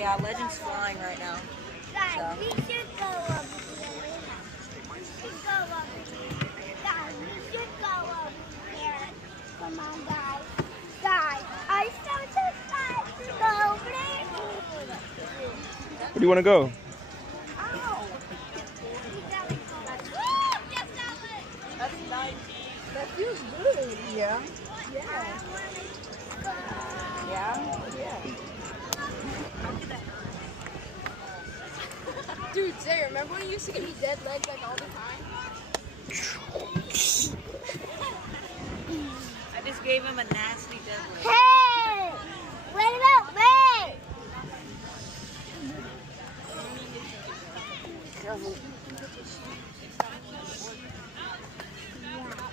yeah, Legend's flying right now. Guys, we should go up here. We should go up here. Guys, we should go up here. Come on, guys. Guys, I'm so excited to go there. Where do you want to go? Oh. That's 90. That feels good. Yeah. Yeah. Yeah? Yeah. Dude, Zay, remember when you used to give me dead legs like all the time? I just gave him a nasty deadlift. Hey! What about me?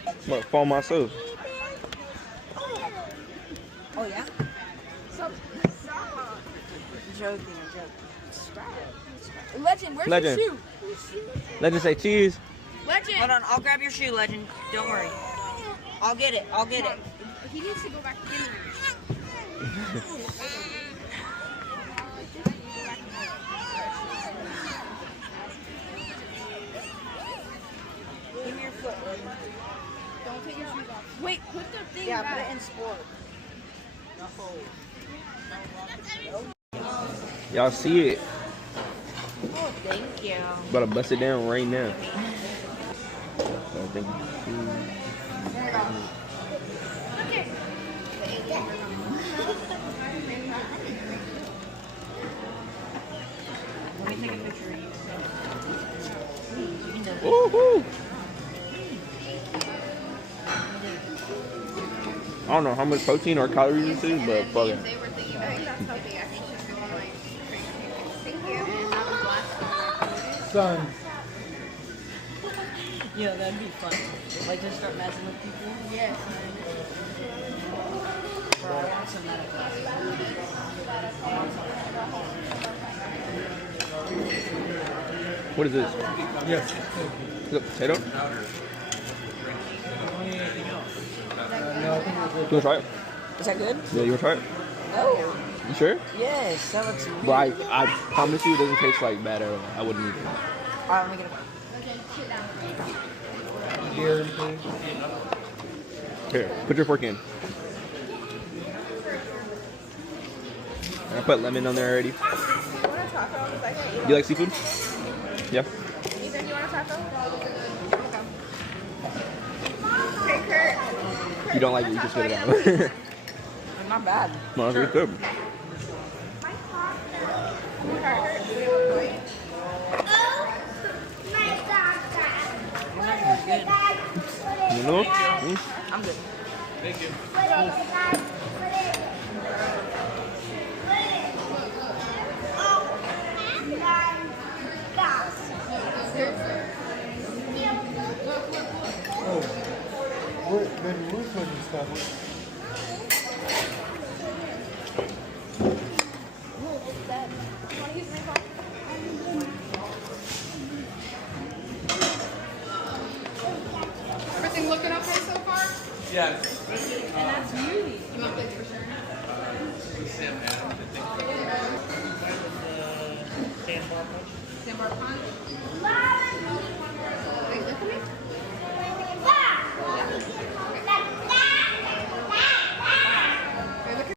I'm about to fall myself. Oh, yeah? Stop. I'm joking, I'm joking. Legend, where's Legend. your shoe? Legend say cheese. Legend. Hold on, I'll grab your shoe, Legend. Don't worry. I'll get it, I'll get it. He needs to go back to dinner. Give me your foot, Legend. Don't take your shoes off. Wait, put the thing Yeah, back. put it in sport. Y'all see it. Oh, thank you. About to bust it down right now. So I think. Let me take a picture of you. Woohoo! I don't know how much protein or calories this is, but fuck it. They were thinking about it. That's healthy. I think she's going to like thank you. And that was last Son. Yeah, that'd be fun. Like, just start messing with people. Yes. Bro, I want some medical. What is this? Yes. Is it potato? No, I think You want to try it? Is that good? Yeah, you want to try it? Oh, You sure? yes, that looks good. But I promise you it doesn't taste like bad at all. I wouldn't eat it. Alright, let me get a beer and things. Here, put your fork in. I put lemon on there already. You want a taco? Because I can't eat Do you like seafood? Yeah. Ethan, you want a taco? Okay, Kurt. If you don't like it, you just spit it out. Not bad. No, it's good. You know? I'm good. Thank you. Oh, then roof and stuff. Everything looking okay so far? Yes. And that's beauty. You want this for sure? Sandbar punch? Sandbar punch?